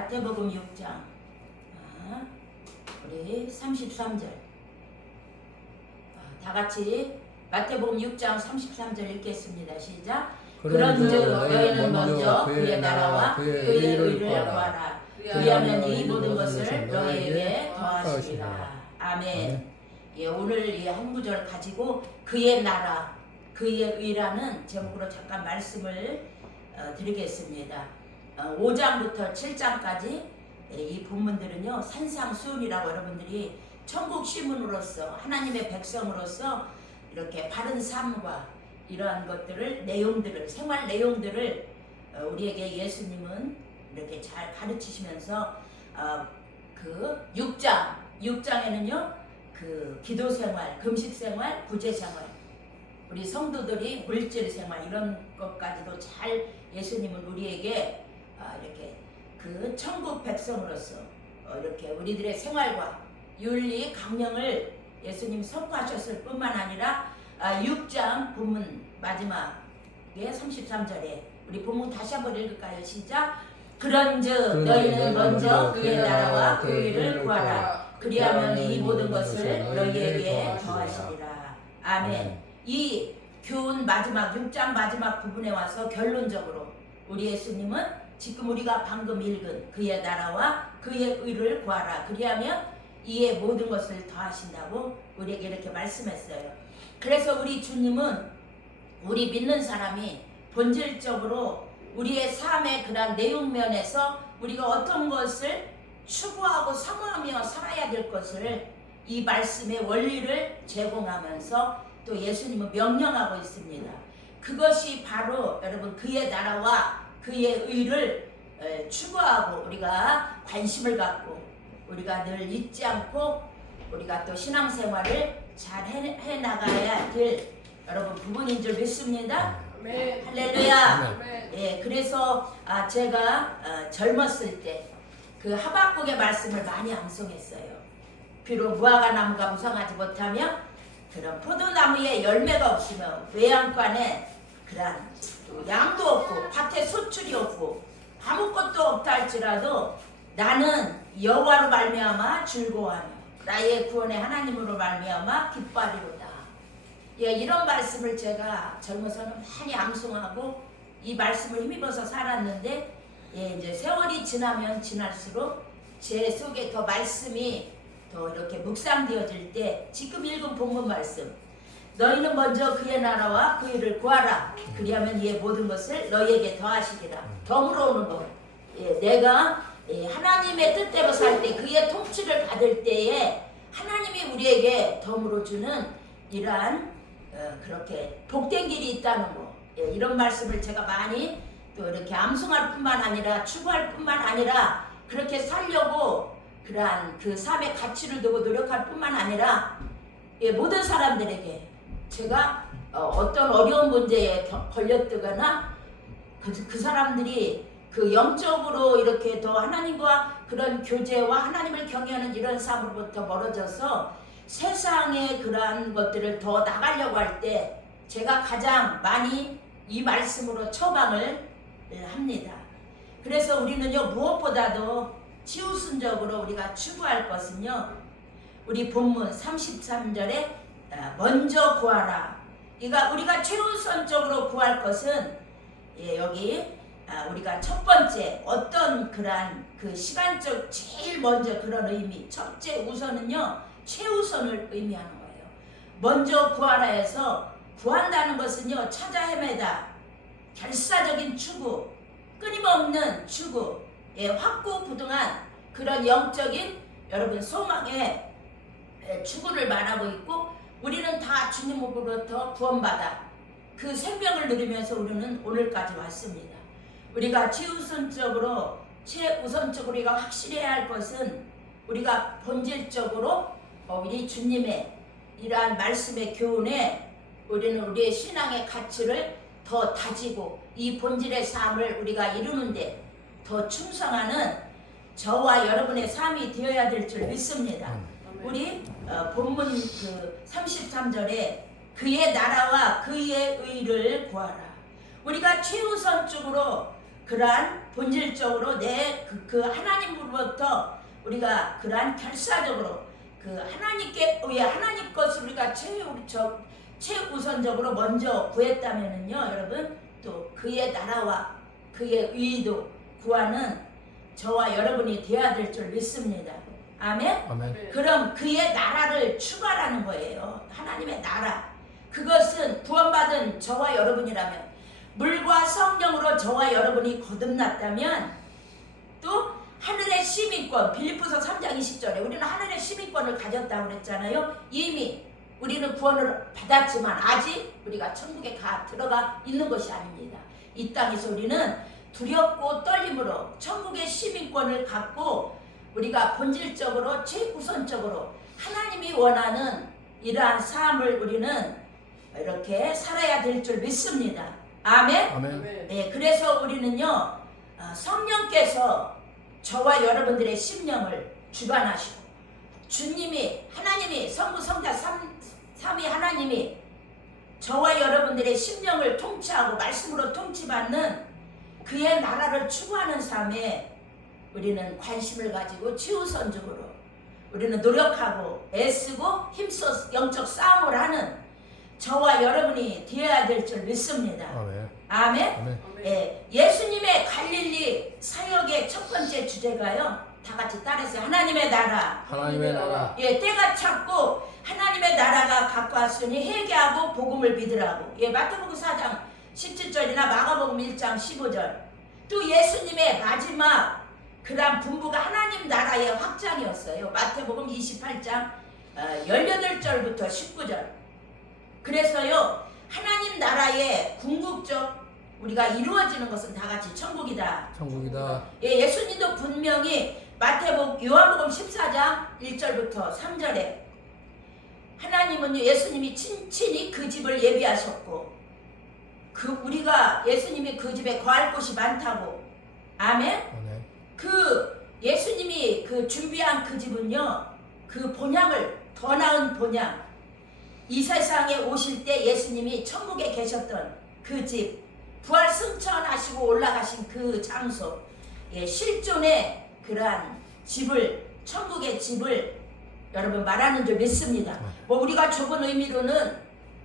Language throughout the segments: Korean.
마태복음 6장 우리 33절 다 같이 마태복음 6장 33절 읽겠습니다. 시작. 그런즉 너희는 먼저 그의 나라와 그의 의를 구하라. 그리하면 이 모든 것을 너희에게 더하시리라. 아멘. 예, 오늘 이 한 구절 가지고 그의 나라, 그의 의라는 제목으로 잠깐 말씀을 드리겠습니다. 5장부터 7장까지 이 본문들은요 산상수훈이라고 여러분들이 천국 시민으로서 하나님의 백성으로서 이렇게 바른 삶과 이러한 것들을 내용들을 생활 내용들을 우리에게 예수님은 이렇게 잘 가르치시면서 그 6장에는요 그 기도 생활, 금식 생활, 구제 생활, 우리 성도들이 물질 생활 이런 것까지도 잘 예수님은 우리에게 이렇게 그 천국 백성으로서 이렇게 우리들의 생활과 윤리 강령을 예수님 선포하셨을 뿐만 아니라 6장 본문 마지막에 33절에 우리 본문 다시 한번 읽을까요? 시작. 그런즉 너희는 먼저 그의 나라와 그 의를 구하라. 그리하면 이 모든 것을 너희에게 더하시리라. 아멘. 이 교훈 마지막 6장 마지막 부분에 와서 결론적으로 우리 예수님은 지금 우리가 방금 읽은 그의 나라와 그의 의를 구하라. 그리하면 이에 모든 것을 더하신다고 우리에게 이렇게 말씀했어요. 그래서 우리 주님은 우리 믿는 사람이 본질적으로 우리의 삶의 그런 내용면에서 우리가 어떤 것을 추구하고 사모하며 살아야 될 것을 이 말씀의 원리를 제공하면서 또 예수님은 명령하고 있습니다. 그것이 바로 여러분 그의 나라와 그의 의를 추구하고 우리가 관심을 갖고 우리가 늘 잊지 않고 우리가 또 신앙생활을 잘 해나가야 될 여러분 부분인 줄 믿습니다. 아멘. 할렐루야. 아멘. 예, 그래서 제가 젊었을 때 그 하박국의 말씀을 많이 암송했어요. 비록 무화과 나무가 무성하지 못하며 그런 포도나무에 열매가 없으며 외양간에 그런 양도 없고 밭에 소출이 없고 아무것도 없다 할지라도 나는 여호와로 말미암아 즐거워하며 나의 구원의 하나님으로 말미암아 기뻐하리로다. 예, 이런 말씀을 제가 젊어서는 많이 암송하고 이 말씀을 힘입어서 살았는데 예, 이제 세월이 지나면 지날수록 제 속에 더 말씀이 더 이렇게 묵상되어질 때 지금 읽은 본문 말씀 너희는 먼저 그의 나라와 그 일을 구하라. 그리하면 이의 모든 것을 너희에게 더하시리라. 덤으로 오는 것. 예, 내가 하나님의 뜻대로 살 때 그의 통치를 받을 때에 하나님이 우리에게 덤으로 주는 이러한 그렇게 복된 길이 있다는 거. 예, 이런 말씀을 제가 많이 또 이렇게 암송할 뿐만 아니라 추구할 뿐만 아니라 그렇게 살려고 그러한 그 삶의 가치를 두고 노력할 뿐만 아니라 예, 모든 사람들에게 제가 어떤 어려운 문제에 걸렸다거나 그 사람들이 그 영적으로 이렇게 더 하나님과 그런 교제와 하나님을 경외하는 이런 삶으로부터 멀어져서 세상의 그러한 것들을 더 나가려고 할 때 제가 가장 많이 이 말씀으로 처방을 합니다. 그래서 우리는요 무엇보다도 치우순적으로 우리가 추구할 것은요 우리 본문 33절에 먼저 구하라. 그러니까 우리가 최우선적으로 구할 것은 예, 여기 우리가 첫 번째 어떤 그러한 그 시간적 제일 먼저 그런 의미 첫째 우선은요 최우선을 의미하는 거예요. 먼저 구하라 해서 구한다는 것은요 찾아 헤매다 결사적인 추구 끊임없는 추구 예, 확고부동한 그런 영적인 여러분 소망의 추구를 말하고 있고 우리는 다 주님으로부터 구원받아 그 생명을 누리면서 우리는 오늘까지 왔습니다. 우리가 최우선적으로 우리가 확실해야 할 것은 우리가 본질적으로 우리 주님의 이러한 말씀의 교훈에 우리는 우리의 신앙의 가치를 더 다지고 이 본질의 삶을 우리가 이루는데 더 충성하는 저와 여러분의 삶이 되어야 될 줄 믿습니다. 우리 본문 그 33절에 그의 나라와 그의 의를 구하라. 우리가 최우선적으로 그러한 본질적으로 그 하나님으로부터 우리가 그러한 결사적으로 그 하나님께 의해 하나님 것을 우리가 최우선적으로 먼저 구했다면은요, 여러분, 또 그의 나라와 그의 의도 구하는 저와 여러분이 되어야 될 줄 믿습니다. 아멘? 아멘. 그럼 그의 나라를 추구하라는 거예요. 하나님의 나라. 그것은 구원받은 저와 여러분이라면, 물과 성령으로 저와 여러분이 거듭났다면, 또 하늘의 시민권, 빌립보서 3장 20절에 우리는 하늘의 시민권을 가졌다고 그랬잖아요. 이미 우리는 구원을 받았지만 아직 우리가 천국에 들어가 있는 것이 아닙니다. 이 땅에서 우리는 두렵고 떨림으로 천국의 시민권을 갖고 우리가 본질적으로 최우선적으로 하나님이 원하는 이러한 삶을 우리는 이렇게 살아야 될 줄 믿습니다. 아멘? 아멘. 네, 그래서 우리는요, 성령께서 저와 여러분들의 심령을 주관하시고, 주님이, 하나님이, 성부, 성자, 삼위 하나님이 저와 여러분들의 심령을 통치하고 말씀으로 통치받는 그의 나라를 추구하는 삶에 우리는 관심을 가지고 최우선적으로 우리는 노력하고 애쓰고 힘써 영적 싸움을 하는 저와 여러분이 되어야 될 줄 믿습니다. 아멘. 아멘? 아멘. 예, 예수님의 갈릴리 사역의 첫 번째 주제가요, 다 같이 따라해서 하나님의 나라. 하나님의 나라. 예, 때가 찼고 하나님의 나라가 가까웠으니 회개하고 복음을 믿으라고. 예, 마태복음 4장 17절이나 마가복음 1장 15절. 또 예수님의 마지막 그런 분부가 하나님 나라의 확장이었어요. 마태복음 28장 18절부터 19절. 그래서요, 하나님 나라의 궁극적 우리가 이루어지는 것은 다 같이 천국이다. 천국이다. 예, 예수님도 분명히 요한복음 14장 1절부터 3절에 하나님은 예수님이 친히 그 집을 예비하셨고, 우리가 예수님이 그 집에 거할 곳이 많다고. 아멘? 아멘. 예수님이 준비한 그 집은요, 그 본향을, 더 나은 본향, 이 세상에 오실 때 예수님이 천국에 계셨던 그 집, 부활 승천하시고 올라가신 그 장소, 예, 실존의 그러한 집을, 천국의 집을 여러분 말하는 줄 믿습니다. 우리가 좁은 의미로는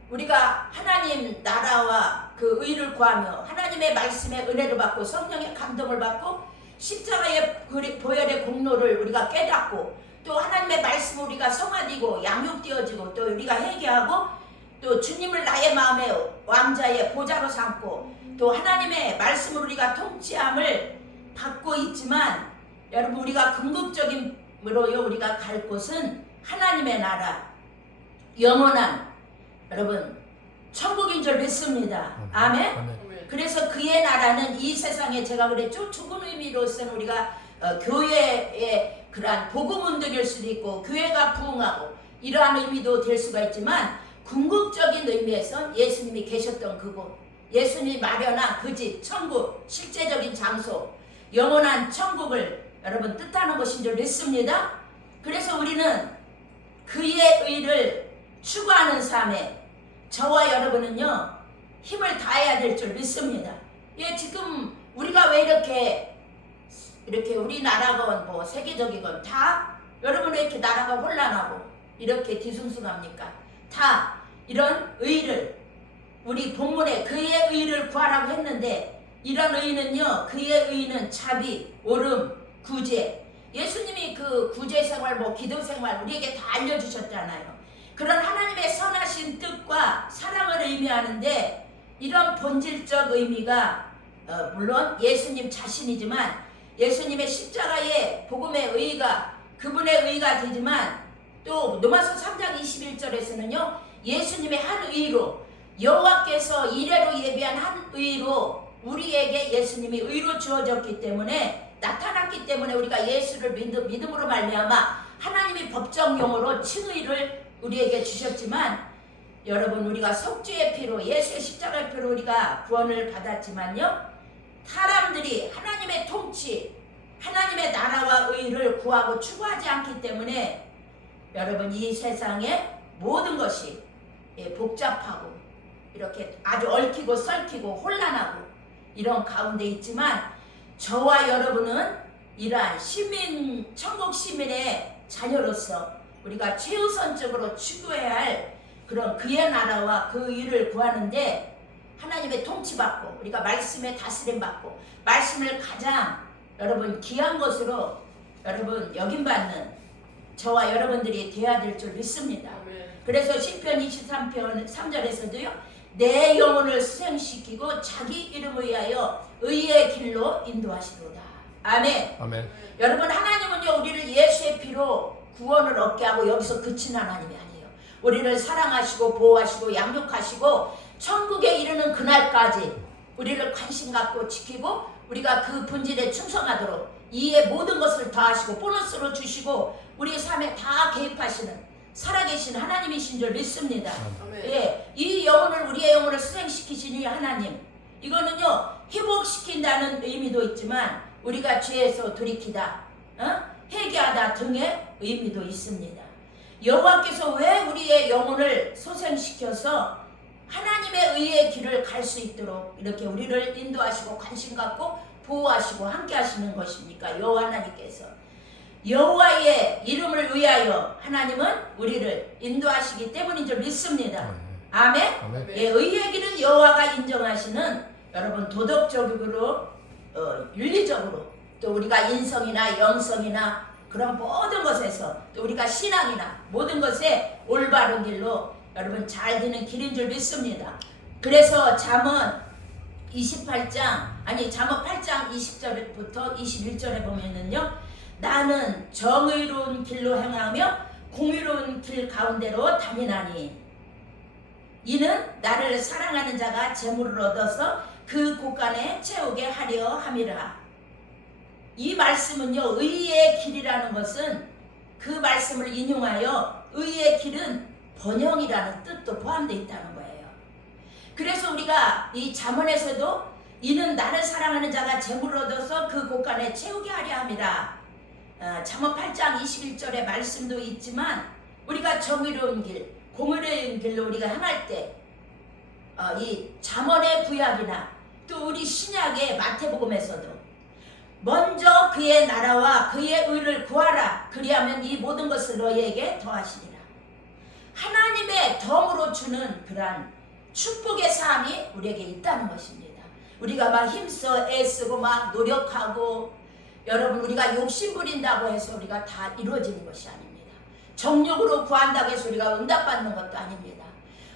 우리가 하나님 나라와 그 의를 구하며 하나님의 말씀의 은혜를 받고 성령의 감동을 받고 십자가의 보혈의 공로를 우리가 깨닫고, 또 하나님의 말씀을 우리가 성화되고 양육되어지고, 또 우리가 회개하고, 또 주님을 나의 마음의 왕자의 보좌로 삼고, 또 하나님의 말씀을 우리가 통치함을 받고 있지만, 여러분, 우리가 궁극적인으로요 우리가 갈 곳은 하나님의 나라, 영원한 여러분 천국인 줄 믿습니다. 아멘? 아멘. 그래서 그의 나라는 이 세상에, 제가 그랬죠, 좁은 의미로서는 우리가 교회의 그러한 복음 운동일 수도 있고 교회가 부흥하고 이러한 의미도 될 수가 있지만, 궁극적인 의미에서 예수님이 계셨던 그곳, 예수님이 마련한 그 집, 천국, 실제적인 장소, 영원한 천국을 여러분 뜻하는 것인 줄 믿습니다. 그래서 우리는 그의 의를 추구하는 삶에 저와 여러분은요 힘을 다해야 될 줄 믿습니다. 예, 지금 우리가 왜 이렇게 우리나라건 뭐 세계적이건 다 여러분 왜 이렇게 나라가 혼란하고 이렇게 뒤숭숭합니까? 다 이런 의를, 우리 본문에 그의 의를 구하라고 했는데, 이런 의는요, 그의 의는 자비, 옳음, 구제. 예수님이 그 구제 생활, 기도 생활 우리에게 다 알려주셨잖아요. 그런 하나님의 선하신 뜻과 사랑을 의미하는데, 이런 본질적 의미가 물론 예수님 자신이지만, 예수님의 십자가의 복음의 의가 그분의 의가 되지만, 또 로마서 3장 21절에서는요 예수님의 한 의로, 여호와께서 이래로 예비한 한 의로 우리에게 예수님이 의로 주어졌기 때문에, 나타났기 때문에 우리가 예수를 믿음으로 말미암아 하나님이 법정용어로 칭의를 우리에게 주셨지만, 여러분, 우리가 속죄의 피로, 예수의 십자가의 피로 우리가 구원을 받았지만요, 사람들이 하나님의 통치, 하나님의 나라와 의를 구하고 추구하지 않기 때문에 여러분, 이 세상의 모든 것이 복잡하고 이렇게 아주 얽히고 썰히고 혼란하고 이런 가운데 있지만, 저와 여러분은 이러한 천국 시민의 자녀로서 우리가 최우선적으로 추구해야 할 그런 그의 나라와 그 일을 구하는데 하나님의 통치받고 우리가 말씀에 다스림받고 말씀을 가장 여러분 귀한 것으로 여러분 여김받는 저와 여러분들이 되어야 될 줄 믿습니다. 그래서 시편 23편 3절에서도요. 내 영혼을 수생시키고 자기 이름을 위하여 의의 길로 인도하시도다. 아멘. 아멘. 여러분 하나님은요 우리를 예수의 피로 구원을 얻게 하고 여기서 그친 하나님이 아니에요. 우리를 사랑하시고 보호하시고 양육하시고 천국에 이르는 그날까지 우리를 관심 갖고 지키고 우리가 그 본질에 충성하도록 이에 모든 것을 더하시고 보너스로 주시고 우리 삶에 다 개입하시는 살아계신 하나님이신 줄 믿습니다. 예, 이 영혼을 우리의 영혼을 수행시키시니 하나님 이거는요 회복시킨다는 의미도 있지만 우리가 죄에서 돌이키다 회개하다 등의 의미도 있습니다. 여호와께서 왜 우리의 영혼을 소생시켜서 하나님의 의의 길을 갈 수 있도록 이렇게 우리를 인도하시고 관심 갖고 보호하시고 함께 하시는 것입니까? 여호와 하나님께서 여호와의 이름을 위하여 하나님은 우리를 인도하시기 때문인 줄 믿습니다. 아멘. 아멘. 예, 의의 길은 여호와가 인정하시는 여러분 도덕적으로 윤리적으로 또 우리가 인성이나 영성이나 그런 모든 것에서 또 우리가 신앙이나 모든 것에 올바른 길로 여러분 잘 되는 길인 줄 믿습니다. 그래서 잠언 8장 20절부터 21절에 보면은요. 나는 정의로운 길로 행하며 공의로운 길 가운데로 다니나니 이는 나를 사랑하는 자가 재물을 얻어서 그 곳간에 채우게 하려 함이라. 이 말씀은요 의의 길이라는 것은 그 말씀을 인용하여 의의 길은 번영이라는 뜻도 포함되어 있다는 거예요. 그래서 우리가 이 잠언에서도 이는 나를 사랑하는 자가 재물을 얻어서 그 곳간에 채우게 하려 함이라. 잠언 8장 21절의 말씀도 있지만 우리가 정의로운 길, 공의로운 길로 우리가 행할 때 이 잠언의 구약이나 또 우리 신약의 마태복음에서도 먼저 그의 나라와 그의 의를 구하라. 그리하면 이 모든 것을 너희에게 더하시리라. 하나님의 덤으로 주는 그러한 축복의 삶이 우리에게 있다는 것입니다. 우리가 막 힘써 애쓰고 막 노력하고 여러분 우리가 욕심 부린다고 해서 우리가 다 이루어지는 것이 아닙니다. 정욕으로 구한다고 해서 우리가 응답받는 것도 아닙니다.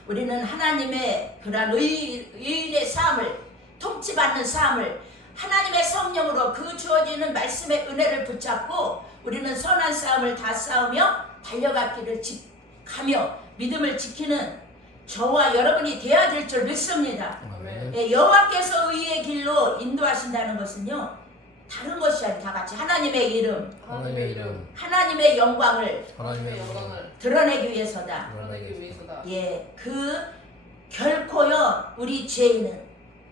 우리는 하나님의 그러한 의인의 삶을 통치받는 삶을 하나님의 성령으로 그 주어지는 말씀의 은혜를 붙잡고 우리는 선한 싸움을 다 싸우며 달려갈 길을 가며 믿음을 지키는 저와 여러분이 되어야 될 줄 믿습니다. 예, 여호와께서 의의 길로 인도하신다는 것은요 다른 것이 아니라 다 같이 하나님의 이름, 하나님의 영광을 드러내기 위해서다. 예, 그 결코요 우리 죄인은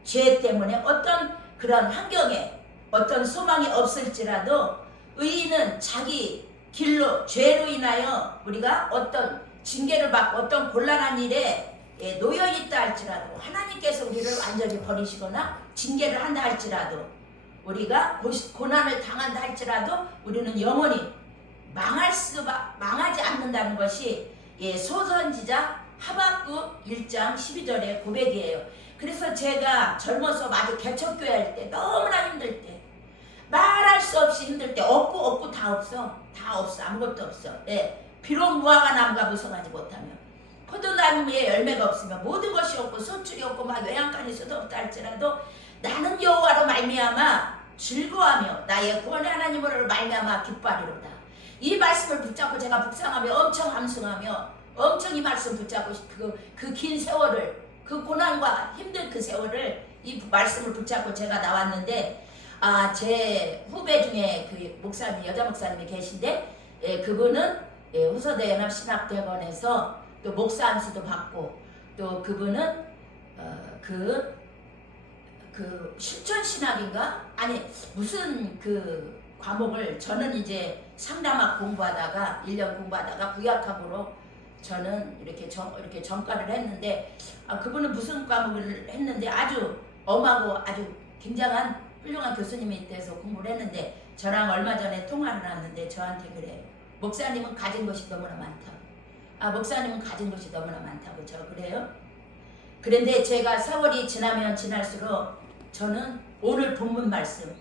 죄 때문에 어떤 그런 환경에 어떤 소망이 없을지라도 의인은 자기 길로 죄로 인하여 우리가 어떤 징계를 받고 어떤 곤란한 일에 놓여있다 할지라도 하나님께서 우리를 완전히 버리시거나 징계를 한다 할지라도 우리가 고난을 당한다 할지라도 우리는 영원히 망하지 않는다는 것이 소선지자 하박국 1장 12절의 고백이에요. 그래서 제가 젊어서 아주 개척교회 할 때 너무나 힘들 때 말할 수 없이 힘들 때 없고 다 없어 아무것도 없어. 비록 무화과 나무가 무성하지 못하며 포도나무에 열매가 없으며 모든 것이 없고 소출이 없고 막 외양간이 수도 없다 할지라도 나는 여호와로 말미암아 즐거워하며 나의 구원의 하나님으로 말미암아 기뻐하리로다. 이 말씀을 붙잡고 제가 묵상하며 엄청 함성하며 엄청 이 말씀 붙잡고 그 긴 세월을 그 고난과 힘든 그 세월을 이 말씀을 붙잡고 제가 나왔는데 제 후배 중에 그 목사님 여자 목사님이 계신데 그분은 후서대 연합신학대학원에서 또 목사 안수도 받고 또 그분은 그 실천신학인가? 아니 무슨 그 과목을 저는 이제 상담학 공부하다가 1년 공부하다가 구약학으로 저는 이렇게 전과를 했는데 그분은 무슨 과목을 했는데 아주 엄하고 아주 굉장한 훌륭한 교수님이 돼서 공부를 했는데 저랑 얼마 전에 통화를 했는데 저한테 그래요. 목사님은 가진 것이 너무나 많다고. 목사님은 가진 것이 너무나 많다고 저 그래요. 그런데 제가 세월이 지나면 지날수록 저는 오늘 본문 말씀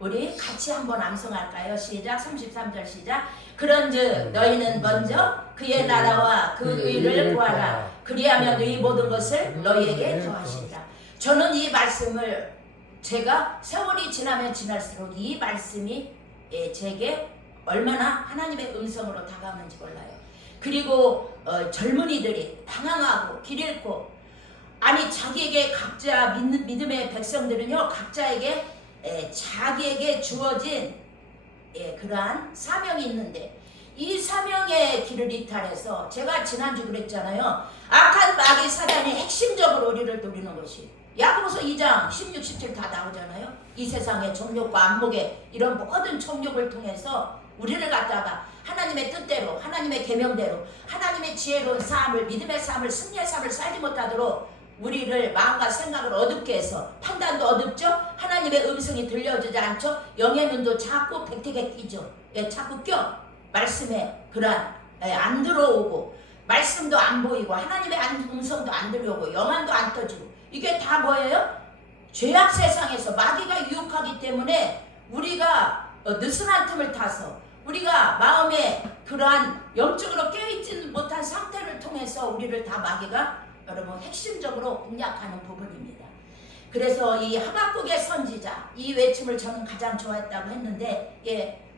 우리 같이 한번 암송할까요? 시작. 33절 시작. 그런즉 너희는 먼저 그의 나라와 그 의를 구하라. 그리하면 이 모든 것을 너희에게 더하시리라. 저는 이 말씀을 제가 세월이 지나면 지날수록 이 말씀이 제게 얼마나 하나님의 음성으로 다가오는지 몰라요. 그리고 젊은이들이 방황하고 길 잃고 아니 자기에게 각자 믿음의 백성들은요 각자에게 자기에게 주어진 그러한 사명이 있는데 이 사명의 길을 이탈해서 제가 지난주 그랬잖아요. 악한 마귀 사단이 핵심적으로 우리를 노리는 것이 야고보서 2장 16, 17 다 나오잖아요. 이 세상의 정욕과 안목의 이런 모든 정욕을 통해서 우리를 갖다가 하나님의 뜻대로 하나님의 계명대로 하나님의 지혜로운 삶을 믿음의 삶을 승리의 삶을 살지 못하도록 우리를 마음과 생각을 어둡게 해서 판단도 어둡죠. 하나님의 음성이 들려주지 않죠. 영의 눈도 자꾸 백택에 끼죠. 자꾸 껴. 말씀에 그러한 안 들어오고 말씀도 안 보이고 하나님의 음성도 안 들려오고 영안도 안 터지고 이게 다 뭐예요? 죄악 세상에서 마귀가 유혹하기 때문에 우리가 느슨한 틈을 타서 우리가 마음에 그러한 영적으로 깨어있지 못한 상태를 통해서 우리를 다 마귀가 여러분 핵심적으로 공략하는 부분입니다. 그래서 이 하박국의 선지자 이 외침을 저는 가장 좋아했다고 했는데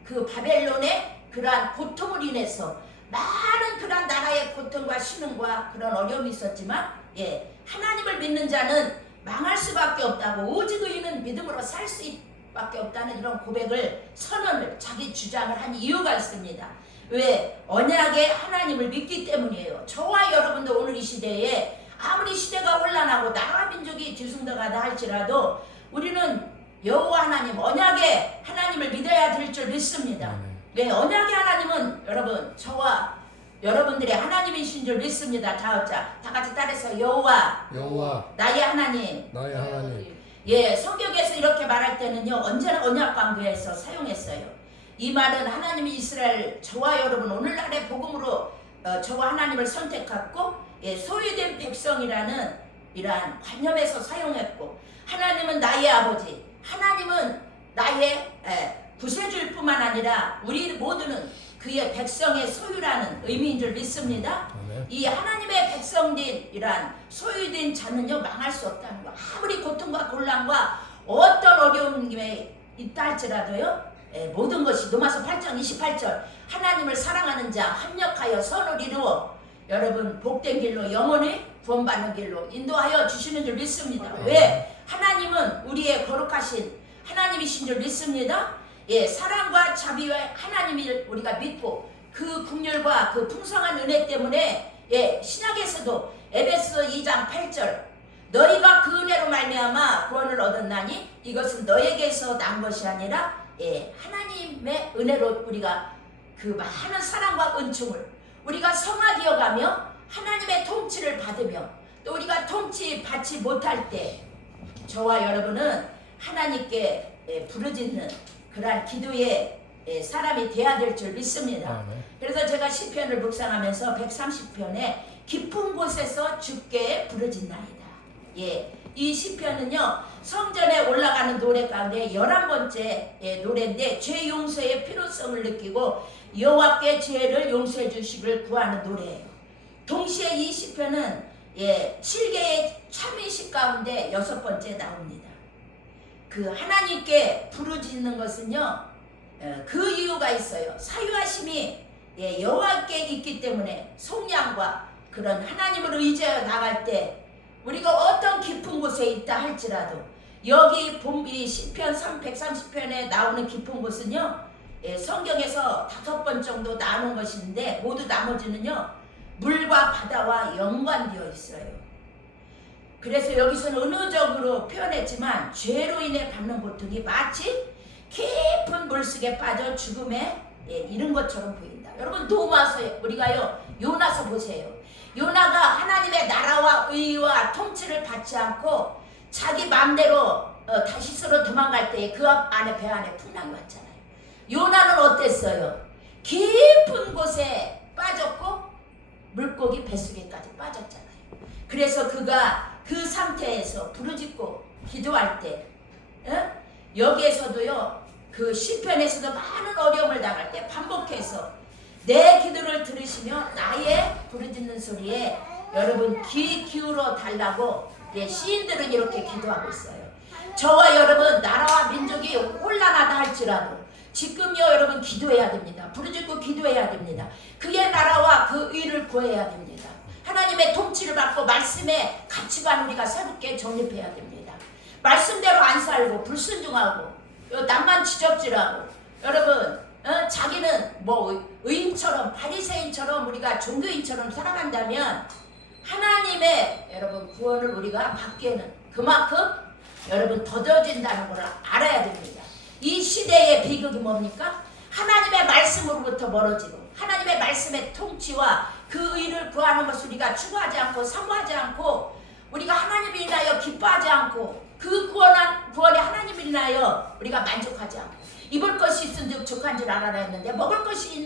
그 바벨론의 그러한 고통을 인해서 많은 그러한 나라의 고통과 신음과 그런 어려움이 있었지만 하나님을 믿는 자는 망할 수밖에 없다고 오직 의인은 믿음으로 살 수밖에 없다는 이런 고백을 선언을 자기 주장을 한 이유가 있습니다. 왜? 언약의 하나님을 믿기 때문이에요. 저와 여러분도 오늘 이 시대에 아무리 시대가 혼란하고 나라 민족이 뒤숭덕하다 할지라도 우리는 여호와 하나님 언약의 하나님을 믿어야 될 줄 믿습니다. 언약의 하나님은 여러분 저와 여러분들의 하나님이신 줄 믿습니다. 다 같이 따라서 여호와 나의 하나님. 성경에서 이렇게 말할 때는요 언제나 언약 관계에서 사용했어요. 이 말은 하나님이 이스라엘 저와 여러분 오늘날의 복음으로 저와 하나님을 선택했고 소유된 백성이라는 이러한 관념에서 사용했고 아버지 하나님은 나의 구세주일 뿐만 아니라 우리 모두는 그의 백성의 소유라는 의미인 줄 믿습니다. 이 하나님의 백성들이란 소유된 자는요 망할 수 없다는 거. 아무리 고통과 곤란과 어떤 어려움이 있다 할지라도요 모든 것이 로마서 8장 28절 하나님을 사랑하는 자 합력하여 선을 이루어 여러분 복된 길로 영원히 구원받는 길로 인도하여 주시는 줄 믿습니다. 왜? 하나님은 우리의 거룩하신 하나님이신 줄 믿습니다. 사랑과 자비와 하나님을 우리가 믿고 그 긍휼과 그 풍성한 은혜 때문에 신약에서도 에베소 2장 8절 너희가 그 은혜로 말미암아 구원을 얻었나니 이것은 너에게서 난 것이 아니라 하나님의 은혜로 우리가 그 많은 사랑과 은총을 우리가 성화되어가며 하나님의 통치를 받으며 또 우리가 통치 받지 못할 때 저와 여러분은 하나님께 부르짖는 그러한 기도의 사람이 돼야 될 줄 믿습니다. 그래서 제가 시편을 묵상하면서 130편에 깊은 곳에서 주께 부르짖나이다. 이 시편은요 성전에 올라가는 노래 가운데 11번째 노래인데 죄 용서의 필요성을 느끼고 여호와께 죄를 용서해 주시기를 구하는 노래예요. 동시에 이 시편은 7개의 참의식 가운데 6번째 나옵니다. 그 하나님께 부르짖는 것은요 그 이유가 있어요. 사유하심이 여호와께 있기 때문에 속량과 그런 하나님을 의지하여 나갈 때 우리가 어떤 깊은 곳에 있다 할지라도 여기 이 시편 130편에 나오는 깊은 곳은요 성경에서 5번 정도 나눈 것인데 모두 나머지는요 물과 바다와 연관되어 있어요. 그래서 여기서는 은유적으로 표현했지만 죄로 인해 받는 고통이 마치 깊은 물속에 빠져 죽음에 이른 것처럼 보인다. 여러분 우리가요 요나서 보세요. 요나가 하나님의 나라와 의와 통치를 받지 않고 자기 마음대로 다시스로 도망갈 때 그 안에 배 안에 풍랑 왔잖아요. 요나는 어땠어요? 깊은 곳에 빠졌고 물고기 뱃속에까지 빠졌잖아요. 그래서 그가 그 상태에서 부르짖고 기도할 때 여기에서도요, 그 시편에서도 많은 어려움을 당할 때 반복해서 내 기도를 들으시며 나의 부르짖는 소리에 여러분 귀 기울어 달라고 시인들은 이렇게 기도하고 있어요. 저와 여러분 나라와 민족이 혼란하다 할지라도 지금요 여러분 기도해야 됩니다. 부르짖고 기도해야 됩니다. 그의 나라와 그 의를 구해야 됩니다. 하나님의 통치를 받고 말씀의 가치관 우리가 새롭게 정립해야 됩니다. 말씀대로 안 살고 불순종하고 남만 지적질하고 여러분 자기는 뭐 의인처럼 바리새인처럼 우리가 종교인처럼 살아간다면 하나님의 여러분 구원을 우리가 받기에는 그만큼 여러분 더뎌진다는 걸 알아야 됩니다. 이 시대의 비극이 뭡니까? 하나님의 말씀으로부터 멀어지고 하나님의 말씀의 통치와 그 의를 구하는 것을 우리가 추구하지 않고 사모하지 않고 우리가 하나님을 인하여 기뻐하지 않고 그 구원에 하나님을 인하여 우리가 만족하지 않고 입을 것이 있은즉 족한 줄 알아라 했는데 먹을 것이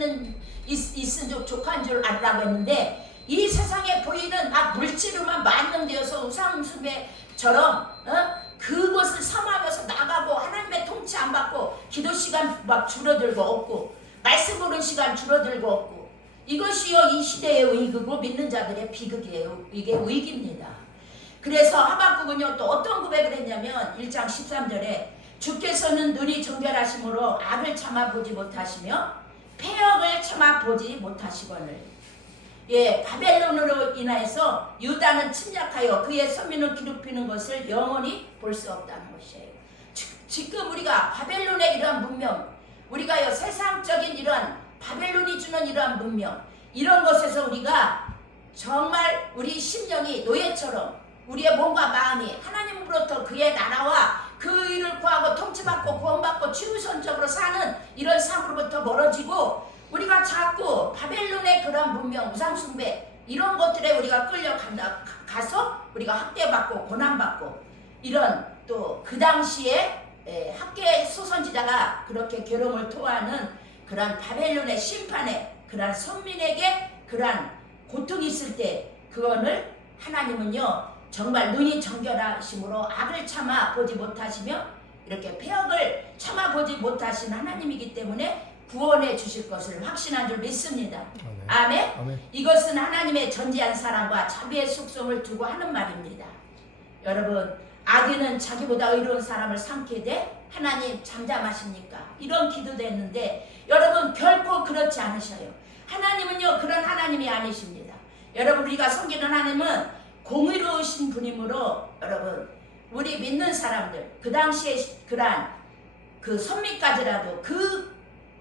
있은즉 족한 줄 알아라고 했는데 이 세상에 보이는 막 물질로만 만능되어서 우상숭배처럼 그것을 삼하면서 나가고 하나님의 통치 안 받고 기도 시간 막 줄어들고 없고 말씀 보는 시간 줄어들고 없고 이것이요 이 시대의 의극이고 믿는 자들의 비극이에요. 이게 위기입니다. 그래서 하박국은요 또 어떤 고백을 했냐면 1장 13절에 주께서는 눈이 정결하심으로 악을 참아보지 못하시며 패역을 참아보지 못하시거늘 바벨론으로 인하여서 유다는 침략하여 그의 선민을 괴롭히는 것을 영원히 볼 수 없다는 것이에요. 지금 우리가 바벨론의 이러한 문명 우리가요 세상적인 이러한 바벨론이 주는 이러한 문명 이런 것에서 우리가 정말 우리 심령이 노예처럼 우리의 몸과 마음이 하나님으로부터 그의 나라와 그 일을 구하고 통치받고 구원받고 치유선적으로 사는 이런 삶으로부터 멀어지고 우리가 자꾸 바벨론의 그런 문명 우상숭배 이런 것들에 우리가 가서 우리가 학대받고 고난받고 이런 또 그 당시에 학계 소선지자가 그렇게 괴로움을 토하는 그런 바벨론의 심판에 그런 선민에게 그런 고통이 있을 때 그거를 하나님은요 정말 눈이 정결하심으로 악을 참아 보지 못하시며 이렇게 패역을 참아 보지 못하신 하나님이기 때문에 구원해 주실 것을 확신한 줄 믿습니다. 아멘. 아멘. 이것은 하나님의 전지한 사랑과 자비의 속성을 두고 하는 말입니다. 여러분 악인은 자기보다 의로운 사람을 삼게 돼 하나님 잠잠하십니까? 이런 기도도 했는데 여러분 결코 그렇지 않으셔요. 하나님은요 그런 하나님이 아니십니다. 여러분 우리가 섬기는 하나님은 공의로우신 분이므로 여러분 우리 믿는 사람들 그 당시에 그러한 그 선미까지라도 그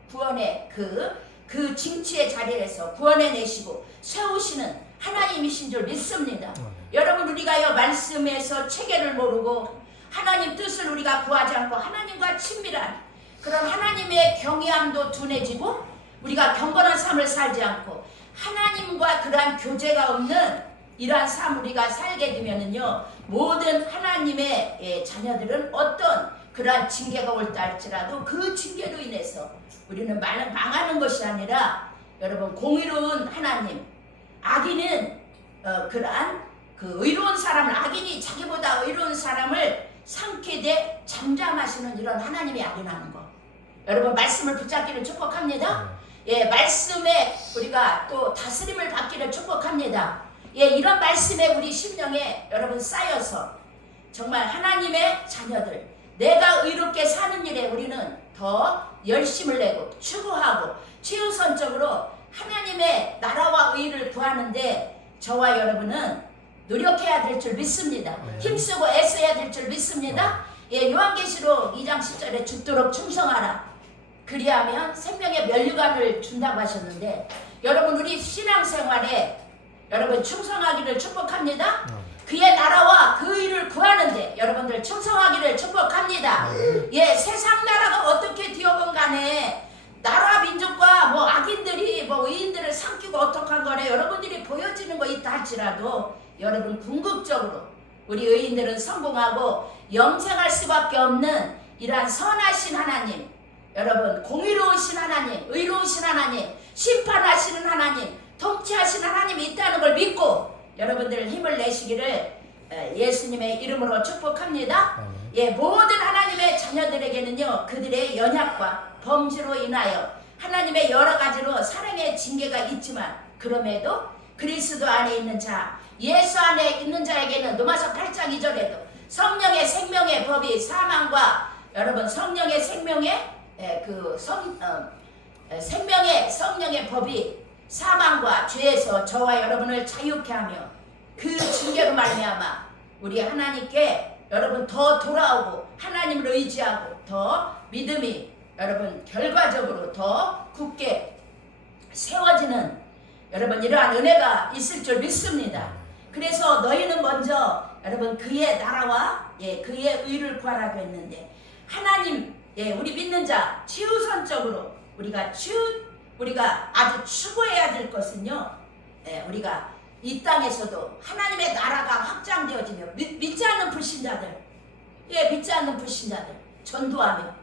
구원의 그 징치의 자리에서 구원해내시고 세우시는 하나님이신 줄 믿습니다. 여러분 우리가요 말씀에서 체계를 모르고 하나님 뜻을 우리가 구하지 않고 하나님과 친밀한 그런 하나님의 경외함도 둔해지고 우리가 경건한 삶을 살지 않고 하나님과 그러한 교제가 없는 이러한 삶 우리가 살게 되면은요 모든 하나님의 자녀들은 어떤 그러한 징계가 올다 할지라도 그 징계로 인해서 우리는 망하는 것이 아니라 여러분 공의로운 하나님 악인은 그러한 그 의로운 사람을 악인이 자기보다 의로운 사람을 삼게 돼 잠잠하시는 이런 하나님이 악인하는 거 여러분 말씀을 붙잡기를 축복합니다. 말씀에 우리가 또 다스림을 받기를 축복합니다. 이런 말씀에 우리 심령에 여러분 쌓여서 정말 하나님의 자녀들 내가 의롭게 사는 일에 우리는 더 열심을 내고 추구하고 최우선적으로 하나님의 나라와 의를 구하는데 저와 여러분은 노력해야 될 줄 믿습니다. 힘쓰고 애써야 될 줄 믿습니다. 요한계시록 2장 10절에 죽도록 충성하라. 그리하면 생명의 면류관을 준다고 하셨는데 여러분 우리 신앙생활에 여러분 충성하기를 축복합니다. 그의 나라와 그 일을 구하는데 여러분들 충성하기를 축복합니다. 세상 나라가 어떻게 되어건 간에 나라 민족과 뭐 악인들이 뭐 의인들을 삼키고 어떡한 거래 여러분들이 보여지는 거 있다 할지라도 여러분 궁극적으로 우리 의인들은 성공하고 영생할 수밖에 없는 이러한 선하신 하나님, 여러분 공의로우신 하나님, 의로우신 하나님, 심판하시는 하나님, 통치하시는 하나님이 있다는 걸 믿고 여러분들 힘을 내시기를 예수님의 이름으로 축복합니다. 예, 모든 하나님의 자녀들에게는요, 그들의 연약과 범죄로 인하여 하나님의 여러 가지로 사랑의 징계가 있지만, 그럼에도 그리스도 안에 있는 자, 예수 안에 있는 자에게는 로마서 8장 2절에도 성령의 생명의 법이 사망과, 여러분 성령의 생명의 생명의 성령의 법이 사망과 죄에서 저와 여러분을 자유케 하며 그 징계로 말미암아 우리 하나님께 여러분 더 돌아오고 하나님을 의지하고 더 믿음이 여러분 결과적으로 더 굳게 세워지는 여러분 이러한 은혜가 있을 줄 믿습니다. 그래서 너희는 먼저 여러분 그의 나라와 그의 의를 구하라고 했는데, 하나님 우리 믿는 자 최우선적으로 우리가 아주 추구해야 될 것은요, 우리가 이 땅에서도 하나님의 나라가 확장되어지며 믿지 않는 불신자들, 믿지 않는 불신자들 전도하며,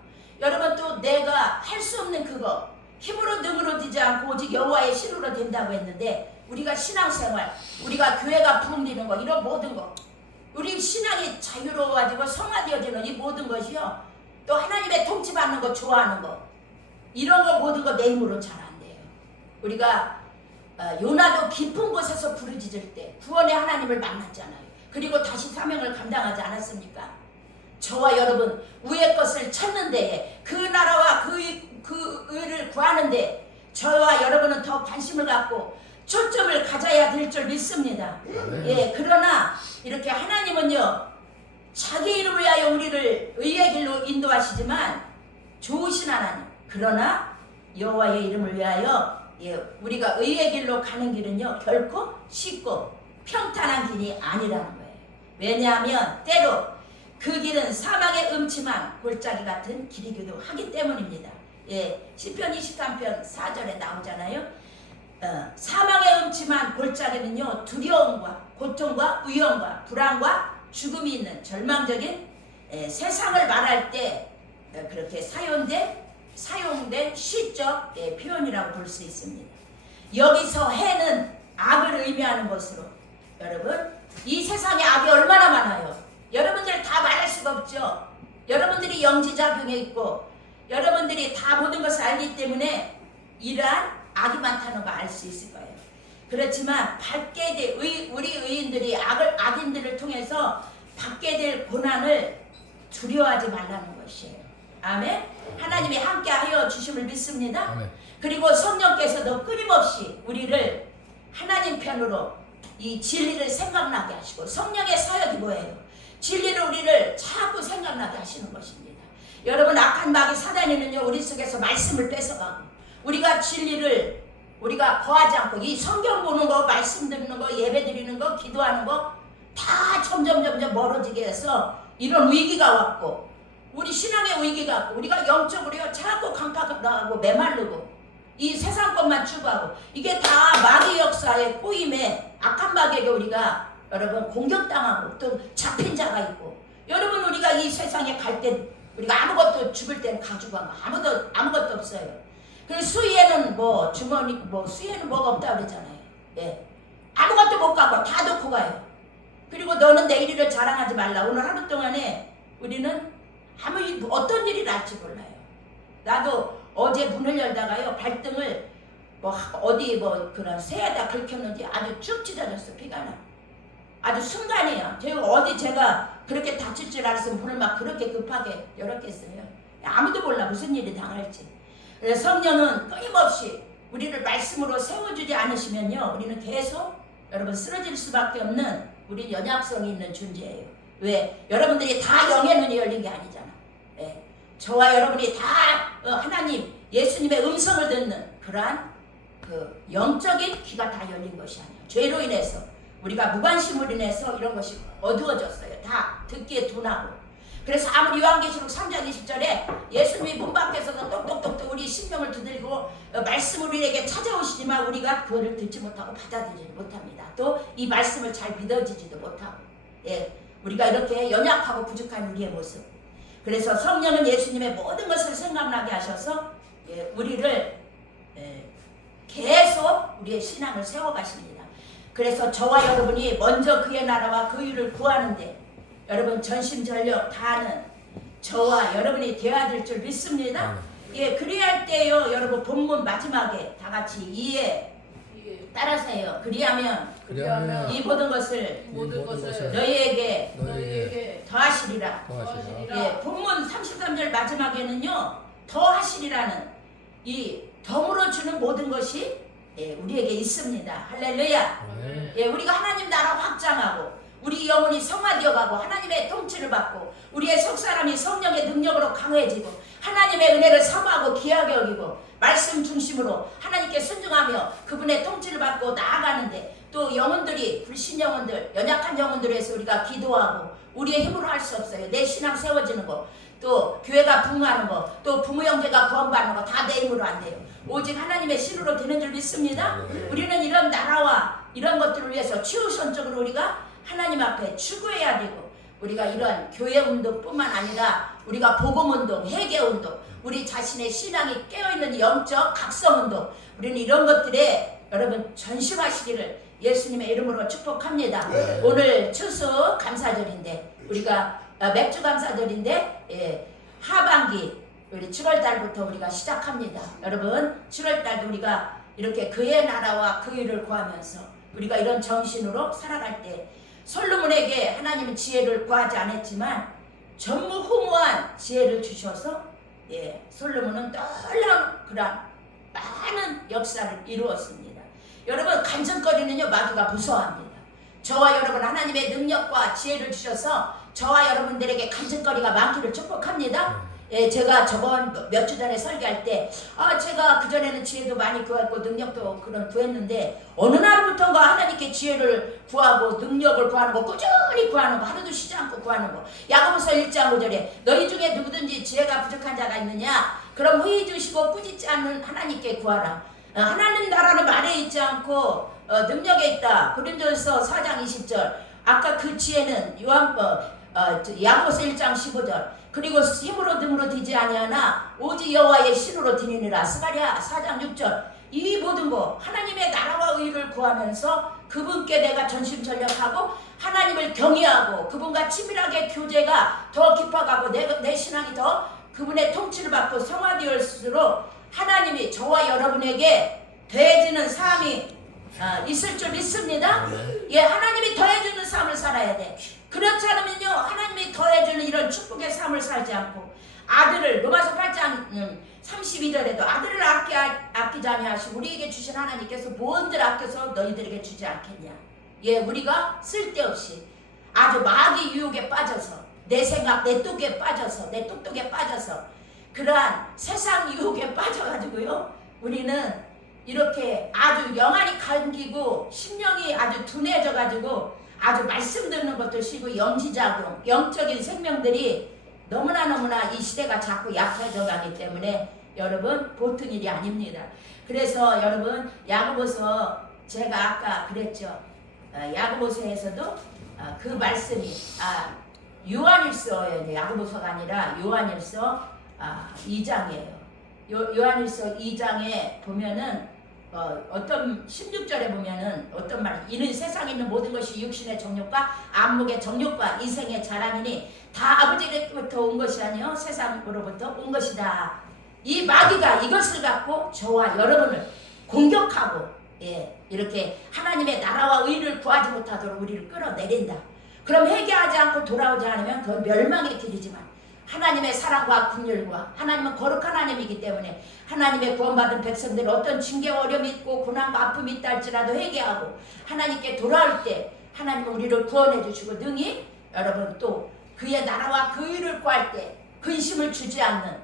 여러분 또 내가 할 수 없는 그거 힘으로 능으로 되지 않고 오직 여호와의 신으로 된다고 했는데, 우리가 신앙생활, 우리가 교회가 부흥되는 거, 이런 모든 거, 우리 신앙이 자유로워지고 성화되어지는 이 모든 것이요, 또 하나님의 통치받는 거 좋아하는 거, 이런 거 모든 거 내 힘으로 잘 안 돼요. 우리가 요나도 깊은 곳에서 부르짖을 때 구원의 하나님을 만났잖아요. 그리고 다시 사명을 감당하지 않았습니까? 저와 여러분 위의 것을 찾는 데에, 그 나라와 그 의를 구하는데 저와 여러분은 더 관심을 갖고 초점을 가져야 될 줄 믿습니다. 그러나 이렇게 하나님은요, 자기 이름을 위하여 우리를 의의 길로 인도하시지만 좋으신 하나님, 그러나 여호와의 이름을 위하여 우리가 의의 길로 가는 길은요, 결코 쉽고 평탄한 길이 아니라는 거예요. 왜냐하면 때로 그 길은 사망의 음침한 골짜기 같은 길이기도 하기 때문입니다. 시편 23편 4절에 나오잖아요. 사망의 음침한 골짜기는요, 두려움과 고통과 위험과 불안과 죽음이 있는 절망적인 세상을 말할 때 그렇게 사용된 시적 표현이라고 볼 수 있습니다. 여기서 해는 악을 의미하는 것으로, 여러분 이 세상에 악이 얼마나 많아요. 여러분들 다 말할 수가 없죠. 여러분들이 영지작용에 있고 여러분들이 다 모든 것을 알기 때문에 이러한 악이 많다는 거 알 수 있을 거예요. 그렇지만 받게 될 우리 의인들이 악인들을 통해서 받게 될 고난을 두려워하지 말라는 것이에요. 아멘. 하나님이 함께하여 주심을 믿습니다. 아멘. 그리고 성령께서도 끊임없이 우리를 하나님 편으로 이 진리를 생각나게 하시고, 성령의 사역이 뭐예요? 진리를 우리를 자꾸 생각나게 하시는 것입니다. 여러분 악한 마귀 사단에는요, 우리 속에서 말씀을 뺏어가고, 우리가 진리를 우리가 거하지 않고 이 성경 보는 거, 말씀 듣는 거, 예배 드리는 거, 기도하는 거 다 점점 멀어지게 해서 이런 위기가 왔고, 우리 신앙의 위기가 왔고, 우리가 영적으로요 자꾸 강팍하고 메마르고 이 세상 것만 추구하고, 이게 다 마귀 역사의 꼬임에 악한 마귀에게 우리가 여러분 공격당하고 또 잡힌 자가 있고, 여러분 우리가 이 세상에 갈 때 우리가 아무것도 죽을 때는 가지고 간 거 아무것도 없어요. 그 수위에는 뭐 주머니 수위에는 뭐가 없다 그러잖아요. 아무것도 못 가고 다 놓고 가요. 그리고 너는 내일을 자랑하지 말라. 오늘 하루 동안에 우리는 어떤 일이 날지 몰라요. 나도 어제 문을 열다가요, 발등을 그런 새에다 긁혔는지 아주 쭉 찢어졌어. 피가 나. 아주 순간이에요. 제가 그렇게 다칠 줄 알았으면 문을 막 그렇게 급하게 열었겠어요. 아무도 몰라 무슨 일이 당할지. 그래서 성령은 끊임없이 우리를 말씀으로 세워주지 않으시면요, 우리는 계속 여러분 쓰러질 수밖에 없는 우리 연약성이 있는 존재예요. 왜? 여러분들이 다 영의 눈이 열린 게 아니잖아. 저와 여러분이 다 하나님 예수님의 음성을 듣는 그러한 그 영적인 귀가 다 열린 것이 아니에요. 죄로 인해서 우리가 무관심으로 인해서 이런 것이 어두워졌어요. 다 듣기에 둔하고. 그래서 아무리 요한계시록 3장 20절에 예수님이 문 밖에서도 똑똑똑똑 우리 심령을 두들고 말씀을 우리에게 찾아오시지만 우리가 그거를 듣지 못하고 받아들이지 못합니다. 또 이 말씀을 잘 믿어지지도 못하고, 우리가 이렇게 연약하고 부족한 우리의 모습. 그래서 성령은 예수님의 모든 것을 생각나게 하셔서 우리를 계속 우리의 신앙을 세워가십니다. 그래서 저와 여러분이 먼저 그의 나라와 그 일을 구하는데 여러분 전심전력 다하는 저와 여러분이 되어야 될 줄 믿습니다. 그리할 때요 여러분 본문 마지막에 다 같이 이에 따라서 해요. 그리하면 이 모든 것을 너희에게 더하시리라. 본문 33절 마지막에는요 더하시리라는 이 덤으로 주는 모든 것이 우리에게 있습니다. 할렐루야. 우리가 하나님 나라 확장하고 우리 영혼이 성화되어가고 하나님의 통치를 받고 우리의 속사람이 성령의 능력으로 강해지고 하나님의 은혜를 사모하고 귀하게 여기고 말씀 중심으로 하나님께 순종하며 그분의 통치를 받고 나아가는데 또 영혼들이 불신 영혼들 연약한 영혼들을 위해서 우리가 기도하고 우리의 힘으로 할 수 없어요. 내 신앙 세워지는 거 또 교회가 부흥하는 거 또 부모 형제가 구원받는 거 다 내 힘으로 안 돼요. 오직 하나님의 신으로 되는 줄 믿습니다. 우리는 이런 나라와 이런 것들을 위해서 최우선적으로 우리가 하나님 앞에 추구해야 되고 우리가 이런 교회 운동뿐만 아니라 우리가 복음운동, 회개운동 우리 자신의 신앙이 깨어있는 영적 각성운동 우리는 이런 것들에 여러분 전심하시기를 예수님의 이름으로 축복합니다. 오늘 추수 감사절인데 우리가 맥주 감사절인데 하반기 우리 7월달부터 우리가 시작합니다. 여러분 7월달도 우리가 이렇게 그의 나라와 그 일을 구하면서 우리가 이런 정신으로 살아갈 때 솔로몬에게 하나님은 지혜를 구하지 않았지만 전무후무한 지혜를 주셔서 솔로몬은 놀라운 그런 많은 역사를 이루었습니다. 여러분 간증거리는요 마귀가 무서워합니다. 저와 여러분 하나님의 능력과 지혜를 주셔서 저와 여러분들에게 간증거리가 많기를 축복합니다. 제가 저번 몇 주 전에 설교할 때 제가 그전에는 지혜도 많이 구했고 능력도 구했는데 어느 날부터인가 하나님께 지혜를 구하고 능력을 구하는 거 꾸준히 구하는 거 하루도 쉬지 않고 구하는 거 야고보서 1장 5절에 너희 중에 누구든지 지혜가 부족한 자가 있느냐 그럼 후히 주시고 꾸짖지 않는 하나님께 구하라. 하나님 나라는 말에 있지 않고 능력에 있다. 고린도서 4장 20절 아까 그 지혜는 야고보서 1장 15절 그리고 힘으로 등으로 되지 아니하나 오직 여호와의 신으로 되느니라. 스가랴 4장 6절 이 모든 거 하나님의 나라와 의를 구하면서 그분께 내가 전심전력하고 하나님을 경외하고 그분과 친밀하게 교제가 더 깊어가고 내 신앙이 더 그분의 통치를 받고 성화되었을수록 하나님이 저와 여러분에게 더해지는 삶이 있을 줄 믿습니다. 하나님이 더해주는 삶을 살아야 돼. 그렇지 않으면요 하나님이 더해주는 이런 축복의 삶을 살지 않고 아들을 로마서 8장 32절에도 아들을 아끼자니 하시고 우리에게 주신 하나님께서 무언들 아껴서 너희들에게 주지 않겠냐. 우리가 쓸데없이 아주 마귀 유혹에 빠져서 내 생각 내 뚝에 빠져서 내 뚝뚝에 빠져서 그러한 세상 유혹에 빠져가지고요 우리는 이렇게 아주 영안이 감기고 심령이 아주 둔해져가지고 아주 말씀 듣는 것도 싫고 영지작용, 영적인 생명들이 너무나 이 시대가 자꾸 약해져 가기 때문에 여러분 보통 일이 아닙니다. 그래서 여러분 야고보서 제가 아까 그랬죠. 야고보서에서도 그 말씀이 요한일서예요. 야고보서가 아니라 요한일서 2장이에요. 요한일서 2장에 보면은 어떤 16절에 보면은 어떤 말 이는 세상에 있는 모든 것이 육신의 정욕과 안목의 정욕과 이생의 자랑이니 다 아버지로부터 온 것이 아니요 세상으로부터 온 것이다. 이 마귀가 이것을 갖고 저와 여러분을 공격하고 이렇게 하나님의 나라와 의를 구하지 못하도록 우리를 끌어내린다. 그럼 회개하지 않고 돌아오지 않으면 그건 멸망의 길이지만 하나님의 사랑과 긍휼과 하나님은 거룩한 하나님이기 때문에 하나님의 구원받은 백성들은 어떤 징계와 어려움이 있고 고난과 아픔이 있다 할지라도 회개하고 하나님께 돌아올 때 하나님은 우리를 구원해 주시고 능히 여러분 또 그의 나라와 그 일을 구할 때 근심을 주지 않는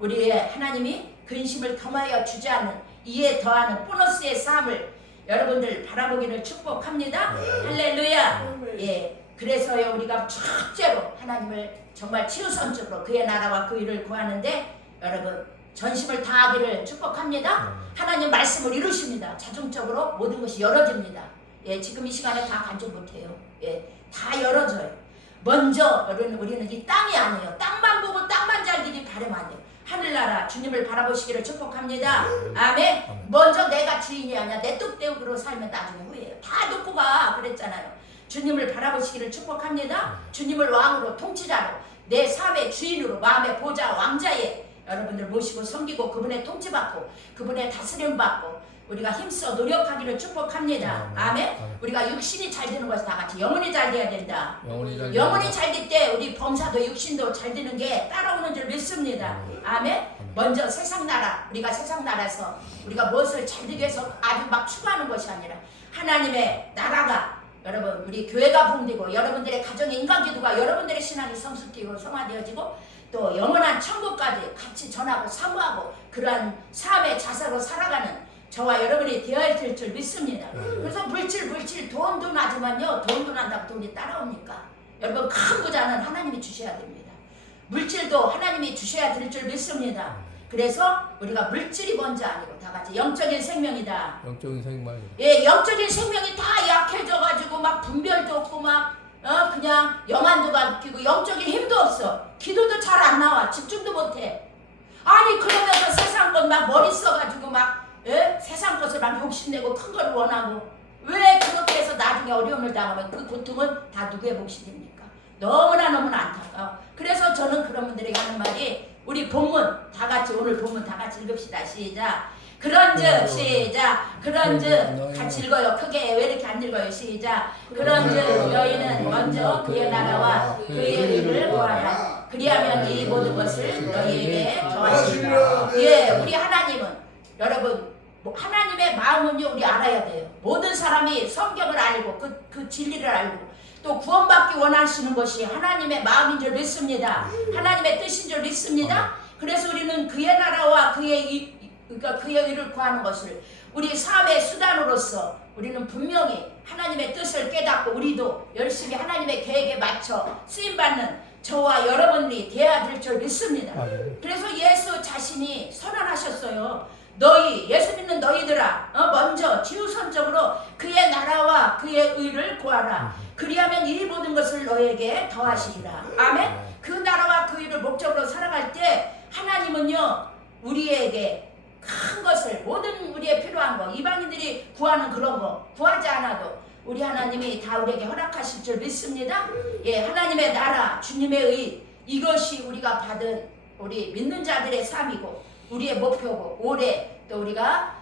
우리의 하나님이 근심을 겸하여 주지 않는 이에 더하는 보너스의 삶을 여러분들 바라보기를 축복합니다. 할렐루야. 그래서요 우리가 첫째로 하나님을 정말 최우선적으로 그의 나라와 그 일을 구하는데 여러분 전심을 다하기를 축복합니다. 하나님 말씀을 이루십니다. 자동적으로 모든 것이 열어집니다. 지금 이 시간에 다 간증 못해요. 다 열어져요. 먼저 우리는 이 땅이 아니에요. 땅만 보고 땅만 잘 되기 바라면 안 돼요. 하늘나라 주님을 바라보시기를 축복합니다. 아멘. 먼저 내가 주인이 아니야. 내 뜻대로 살면 나중에 후회해요. 다 놓고 가 그랬잖아요. 주님을 바라보시기를 축복합니다. 주님을 왕으로 통치자로 내 삶의 주인으로 마음의 보좌 왕자에 여러분들 모시고 섬기고 그분의 통치받고 그분의 다스림받고 우리가 힘써 노력하기를 축복합니다. 아멘. 우리가 육신이 잘 되는 것이 다 같이 영혼이 잘 돼야 된다. 영혼이 잘 될 때 우리 범사도 육신도 잘 되는 게 따라오는 줄 믿습니다. 아멘. 먼저 세상 나라 우리가 세상 나라에서 우리가 무엇을 잘 되기 위해서 아주 막 추구하는 것이 아니라 하나님의 나라가 여러분 우리 교회가 붕대고 여러분들의 가정의 인간기도가 여러분들의 신앙이 성숙되고 성화되어지고 또 영원한 천국까지 같이 전하고 사모하고 그러한 삶의 자세로 살아가는 저와 여러분이 되어야 될 줄 믿습니다. 그래서 물질 돈도 나지만요. 돈도 난다고 돈이 따라옵니까? 여러분 큰 부자는 하나님이 주셔야 됩니다. 물질도 하나님이 주셔야 될 줄 믿습니다. 그래서 우리가 물질이 먼저 아니고 다 같이 영적인 생명이다. 영적인 생명이다. 예, 영적인 생명이 다 약해져가지고 막 분별도 없고 막 그냥 영안도가 느끼고 영적인 힘도 없어. 기도도 잘 안 나와. 집중도 못해. 아니 그러면서 세상 것 막 머리 써가지고 막 세상 것을 막 욕심내고 큰 걸 원하고 왜 그렇게 해서 나중에 어려움을 당하면 그 고통은 다 누구의 몫이 됩니까? 너무나 안타까워. 그래서 저는 그런 분들에게 하는 말이 우리 본문 다 같이 오늘 본문 다 같이 읽읍시다. 시작. 그런즉 시작. 그런즉 같이 읽어요. 크게 왜 이렇게 안 읽어요? 시작. 그런즉 너희는 먼저 그의 나라와 그의 의를 구하라. 그리하면 이 모든 것을 너희에게 더하시리라. 예, 우리 하나님은 여러분 하나님의 마음은요 우리 알아야 돼요. 모든 사람이 성경을 알고 그 진리를 알고 또 구원받기 원하시는 것이 하나님의 마음인 줄 믿습니다. 하나님의 뜻인 줄 믿습니다. 그래서 우리는 그의 나라와 그의 의를 구하는 것을 우리 삶의 수단으로서 우리는 분명히 하나님의 뜻을 깨닫고 우리도 열심히 하나님의 계획에 맞춰 쓰임받는 저와 여러분이 되어야 될 줄 믿습니다. 그래서 예수 자신이 선언하셨어요. 너희 예수 믿는 너희들아 먼저 지우선적으로 그의 나라와 그의 의를 구하라. 그리하면 이 모든 것을 너에게 더하시리라. 아멘. 그 나라와 그 의를 목적으로 살아갈 때 하나님은요 우리에게 큰 것을 모든 우리의 필요한 거 이방인들이 구하는 그런 거 구하지 않아도 우리 하나님이 다 우리에게 허락하실 줄 믿습니다. 예, 하나님의 나라 주님의 의 이것이 우리가 받은 우리 믿는 자들의 삶이고 우리의 목표고 올해 또 우리가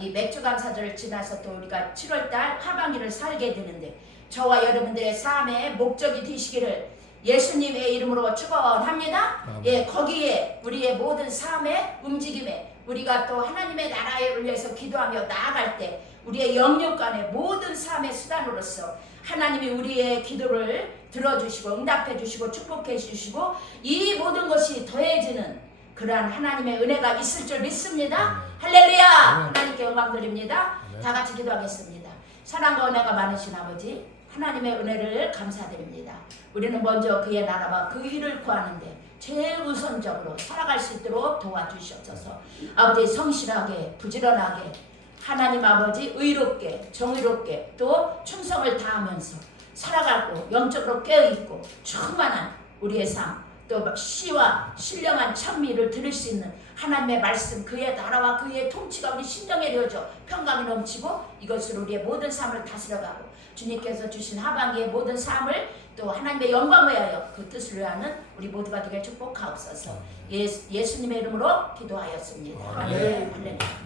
이 맥주 감사절을 지나서 또 우리가 7월달 하반기를 살게 되는데 저와 여러분들의 삶의 목적이 되시기를 예수님의 이름으로 축원합니다. 예, 거기에 우리의 모든 삶의 움직임에 우리가 또 하나님의 나라를 위해서 기도하며 나아갈 때 우리의 영육간의 모든 삶의 수단으로서 하나님이 우리의 기도를 들어주시고 응답해 주시고 축복해 주시고 이 모든 것이 더해지는 그러한 하나님의 은혜가 있을 줄 믿습니다. 할렐루야. 하나님께 영광 드립니다. 다 같이 기도하겠습니다. 사랑과 은혜가 많으신 아버지 하나님의 은혜를 감사드립니다. 우리는 먼저 그의 나라와 그 일을 구하는데 제일 우선적으로 살아갈 수 있도록 도와주시옵소서. 아버지 성실하게 부지런하게 하나님 아버지 의롭게 정의롭게 또 충성을 다하면서 살아가고 영적으로 깨어있고 충만한 우리의 삶 또 시와 신령한 찬미를 들을 수 있는 하나님의 말씀 그의 나라와 그의 통치가 우리 심령에 이루어져 평강이 넘치고 이것을 우리의 모든 삶을 다스려가고 주님께서 주신 하반기의 모든 삶을 또 하나님의 영광을 위하여 그 뜻을 위하는 우리 모두가 되게 축복하옵소서. 예수님의 이름으로 기도하였습니다. 아멘. 할렐루야.